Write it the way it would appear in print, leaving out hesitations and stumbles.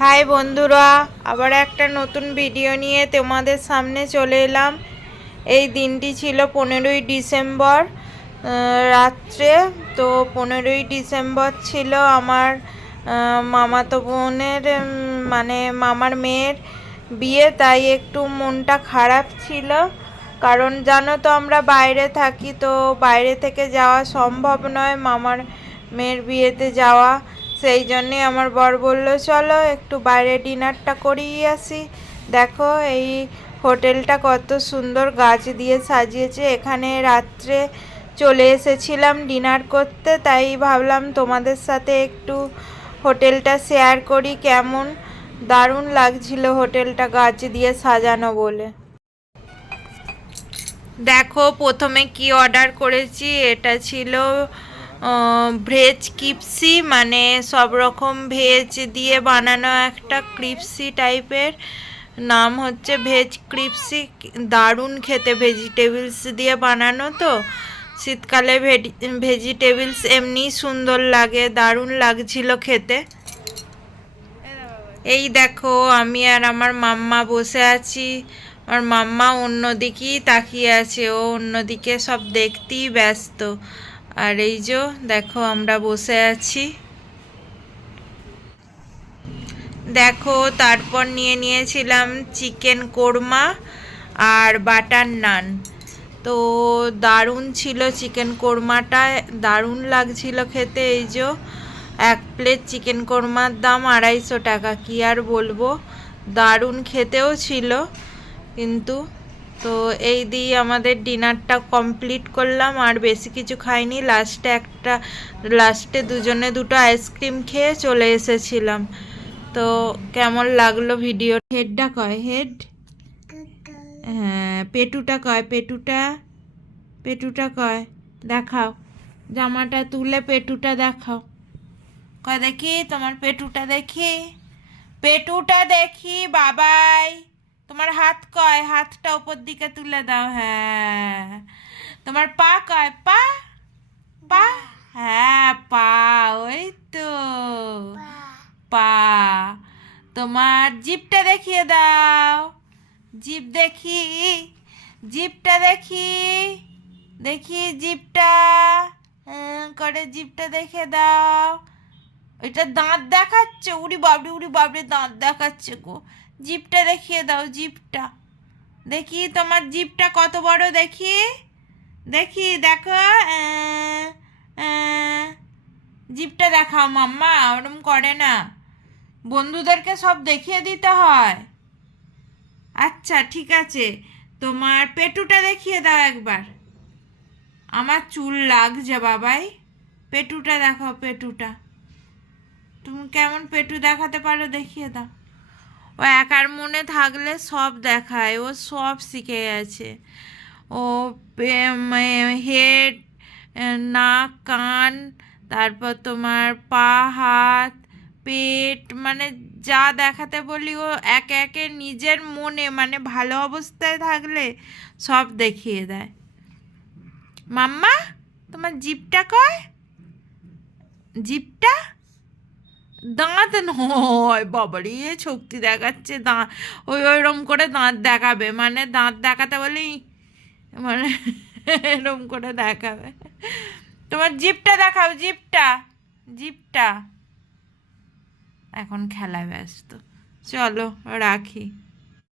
High বন্ধুরা, আবার একটা নতুন ভিডিও নিয়ে তোমাদের সামনে চলে এলাম। এই দিনটি ছিল 15ই ডিসেম্বর রাত্রে। তো 15ই ডিসেম্বর ছিল আমার মামাতো বোনের মানে মামার মেয়ের বিয়ে, তাই একটু মনটা খারাপ ছিল। কারণ জানো তো আমরা বাইরে থাকি, তো বাইরে থেকে যাওয়া সম্ভব নয় মামার মেয়ের বিয়েতে যাওয়া। সেই জন্যে আমার বর বলল চলো একটু বাইরে ডিনারটা করিয়ে আসি। দেখো এই হোটেলটা কত সুন্দর গাছ দিয়ে সাজিয়েছে। এখানে রাত্রে চলে এসেছিলাম ডিনার করতে, তাই ভাবলাম তোমাদের সাথে একটু হোটেলটা শেয়ার করি। কেমন দারুণ লাগছিল হোটেলটা গাছ দিয়ে সাজানো বলে। দেখো প্রথমে কি অর্ডার করেছি, এটা ছিল ভেজ ক্রিপসি, মানে সব রকম ভেজ দিয়ে বানানো একটা ক্রিপসি টাইপের, নাম হচ্ছে ভেজ ক্রিপসি। দারুণ খেতে, ভেজিটেবলস দিয়ে বানানো তো। শীতকালে ভেজিটেবলস এমনি সুন্দর লাগে, দারুণ লাগছিল খেতে। এই দেখো আমি আর আমার মাম্মা বসে আছি। আমার মাম্মা অন্যদিকেই তাকিয়ে আছে, ও অন্যদিকে সব দেখতেই ব্যস্ত। আর এই যে দেখো আমরা বসে আছি। দেখো তারপর নিয়েছিলাম চিকেন কোরমা আর বাটার নান। তো দারুণ ছিল চিকেন কোরমাটা, দারুণ লাগছিল খেতে। এই যে এক প্লেট চিকেন কোরমার দাম 250 টাকা, কি আর বলবো, দারুণ খেতেও ছিল কিন্তু। তো এই দিয়ে আমাদের ডিনারটা কমপ্লিট করলাম, আর বেশি কিছু খাইনি। লাস্টে দুজনে দুটো আইসক্রিম খেয়ে চলে এসেছিলাম। তো কেমন লাগলো ভিডিও? হেডটা কয়, হেড, হ্যাঁ পেটুটা কয়, পেটুটা কয়, দেখাও জামাটা তুলে পেটুটা দেখাও। কয় দেখি তোমার পেটুটা দেখি, পেটুটা দেখি বাবাই। তোমার হাত কয়, হাতটা উপর দিকে তুলে দাও। হ্যাঁ তোমার পা কয়, পা, পা, হ্যাঁ পা, ওই তো পা। তোমার জিভটা দেখিয়ে দাও, জিভ দেখি, জিভটা দেখি, দেখি জিভটা করে, জিভটা দেখে দাও। ওইটা দাঁত দেখাচ্ছে, উড়ি বাবরে দাঁত দেখাচ্ছে গো। জিভটা দেখিয়ে দাও, জিভটা দেখি, তোমার জিভটা কত বড় দেখি, দেখি দেখো, জিভটা দেখাও মাম্মা, ওরম করে না, বন্ধুদেরকে সব দেখিয়ে দিতে হয়। আচ্ছা ঠিক আছে, তোমার পেটুটা দেখিয়ে দাও একবার। আমার চুল লাগছে বাবাই, পেটুটা দেখাও, পেটুটা তুমি কেমন পেটু দেখাতে পারো দেখিয়ে দাও। ও একার মনে থাকলে সব দেখায়, ও সব শিখে গেছে। ও হেড, নাক, কান, তারপর তোমার পা, হাত, পেট, মানে যা দেখাতে বলি ও একে একে নিজের মনে, মানে ভালো অবস্থায় থাকলে সব দেখিয়ে দেয়। মাম্মা তোমার জিভটা কয়, জিভটা, দাঁত নয় বাবারে, শক্তি দেখাচ্ছে, দাঁত ওইরকম করে দাঁত দেখাবে, মানে দাঁত দেখাতে বলি, মানে এরম করে দেখাবে। তোমার জিভটা দেখাও, জিভটা, জিভটা। এখন খেলায় ব্যস্ত, চলো রাখি।